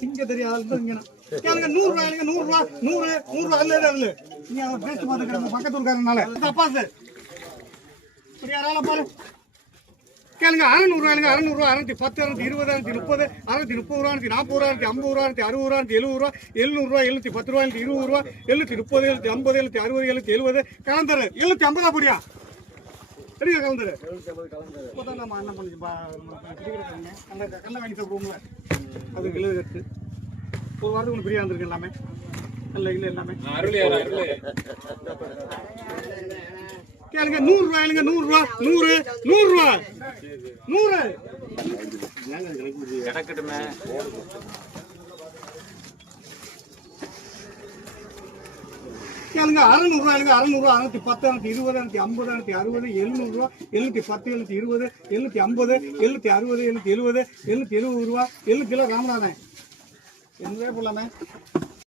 திங்க தெரியாது. 100 ரூபாய்ங்க, 100 ரூபா, 100 100 அல்ல நீங்க பேசி பார்த்துக்கிறோம் பக்கத்தூர்காரனால அப்பா சார் இப்படி யாரால பாரு கேளுங்க. 600 ரூபாய்ங்க, 600 ரூபா, 610, 620, 630, 630 ரூபா, 40 ரூபா, 50 ரூபா, 60 ரூபா, 70 ரூபா, 700 ரூபா, 710 ரூபா, 20 ரூபா, 730, 750, 760, 770 கலந்துரு. 750 புரியா சரிங்க கலந்துரு. இப்போதான் நம்ம என்ன பண்ணி கல்ல வாங்கி சாப்பிடுவோம்ல அது கிலோ கட்டு ஒரு வாரத்துக்கு ஒன்று ஃப்ரீயாக வந்துருக்கு எல்லாமே நல்ல இல்லை எல்லாமே கேளுங்க. 100 ரூபாய்ங்க, 100 ரூபா, 100 100 ரூபா, 100 கிடக்கட்டுமே. கேளுங்க. 600 ரூபாய்ங்க, 600 ரூபா, 610, 620, 650, 660, 700 ரூபா, 710, 720, 750, 760, 770, 770 ரூபா, 7 கிலோ ராமநாதன் என்ன போலாமே.